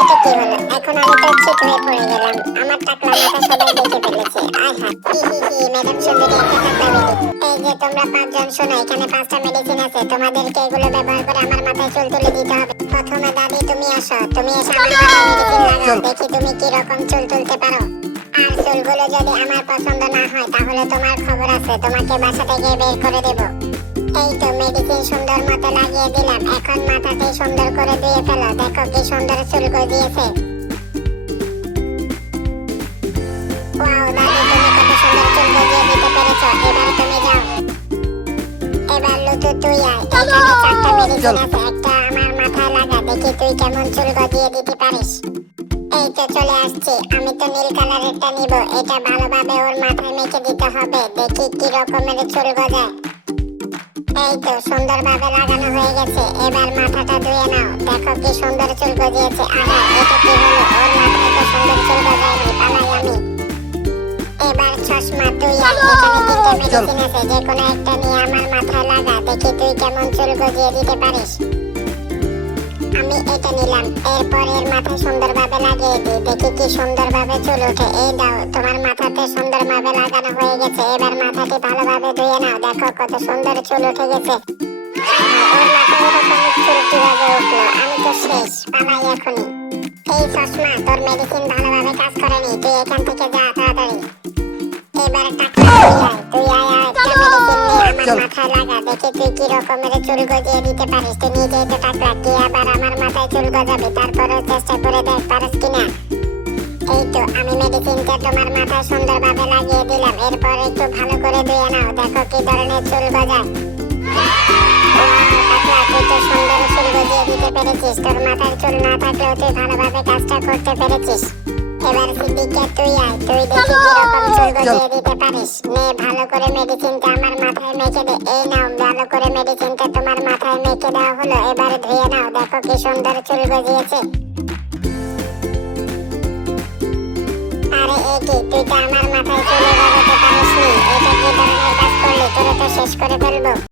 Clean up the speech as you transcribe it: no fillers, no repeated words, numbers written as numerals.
এটা কি হলো? এখন আমি তো চিত হয়ে পড়ে গেলাম। আমার টাকলা মাথা সবাই দেখে ফেলেছে। আয় হায়, হি হি হি, ম্যাডাম সুন্দরী একটা টাকলা বেটি। এই যে তোমরা পাঁচজন শোনো, এখানে 5টা মেডিসিন আছে। তোমাদেরকে এগুলো ব্যবহার করে আমার মাথায় চুল তুলে দিতে হবে। প্রথমে দাদি তুমি আসো, তুমি এসে আমার মাথায় মেডিসিন লাগাও, দেখি তুমি কি রকম চুল তুলতে পারো। আর চুলগুলো যদি আমার পছন্দ না হয় তাহলে তোমার খবর আছে, তোমাকে বাসা থেকে বের করে দেব। এই তো মেডিসিন সুন্দর মতো লাগিয়ে দিলাম। এখন মাথাটি সুন্দর করে ধুয়ে ফেলো, দেখো কি সুন্দর চুল গজিয়েছে। ওয়াও দাদি, তুমি কত সুন্দর চুল গজিয়ে দিতে পেরেছো। এবার তুমি যাও। এবার লুতু তুই আয়, এখানে 4টা মেডিসিন আছে, একটা আমার মাথায় লাগা, দেখি তুই কেমন চুল গজিয়ে দিতে পারিস। এই তো চলে আসছি। আমি তো নীল কালারেরটা নিব, এটা ভালোভাবে ওর মাথায় মেখে দিতে হবে, দেখি কি রকমের চুল গজায়। এই তো সুন্দরভাবে লাগানো হয়ে গেছে। এবার মাথাটা ধুয়ে নাও, দেখো কি সুন্দর চুল গজিয়েছে। আহা, এটা কি হলো? ওর মাথায় তো সুন্দর চুল গজায়নি, পালাই আমি। এবার চশমা তুই আয়, এখানে 3টা মেডিসিন আছে, যে কোনো একটা নিয়ে আমার মাথায় লাগা, দেখি তুই কেমন চুল গজিয়ে দিতে পারিস। আমি এটা নিলাম। এরপর এর মাথায় সুন্দরভাবে লাগিয়ে দিই, দেখি কি সুন্দরভাবে চুল ওঠে। এই দাও, তোমার মাথাতে সুন্দরভাবে লাগানো হয়ে গেছে। এবার মাথাটি ভালোভাবে ধুয়ে নাও, দেখো কত সুন্দর চুল উঠে গেছে। ওর মাথায় এরকম চুল কিভাবে উঠলো? আমি তো শেষ, পালাই এখনই। এই চশমা, তোর মেডিসিন ভালোভাবে কাজ করেনি, তুই এখান থেকে যা তাড়াতাড়ি। এবার টাকলা তুই আয়, একটা মেডিসিন নিয়ে আমার মাথায় লাগা, দেখি তুই কি রকমের চুল গজিয়ে দিতে পারিস। তুই নিজেই তো টাকলা, কি আবার আমার মাথায় চুল গজাবি? তারপরে চেষ্টা করে দেখ পারিস কিনা। এই তো আমি মেডিসিনটা তোমার মাথায় সুন্দরভাবে লাগিয়ে দিলাম। এরপর একটু ভালো করে ধুয়ে নাও, দেখো কি ধরনের চুল গজায়। টাকলা, তুই তো সুন্দর চুল গজিয়ে দিতে পেরেছিস। তোর মাথার চুল না থাকলেও তুই ভালোভাবে কাজটা করতে পেরেছিস। এবার সিদ্দিককে তুই আয়, তুই দেখি কি রকম চুল গজিয়ে দিতে পারিস। নে, ভালো করে মেডিসিনটা আমার মাথায় মেখে দে। এই নাও, ভালো করে মেডিসিনটা তোমার মাথায় মেখে দেওয়া হলো। এবার ধুয়ে নাও, দেখো কি সুন্দর চুল গজিয়েছে। আরে এ কি, তুই তো আমার মাথায় চুল গজাতে পারিসনি। এটা কি ধরনের কাজ করলি? তোরে তো শেষ করে ফেলবো।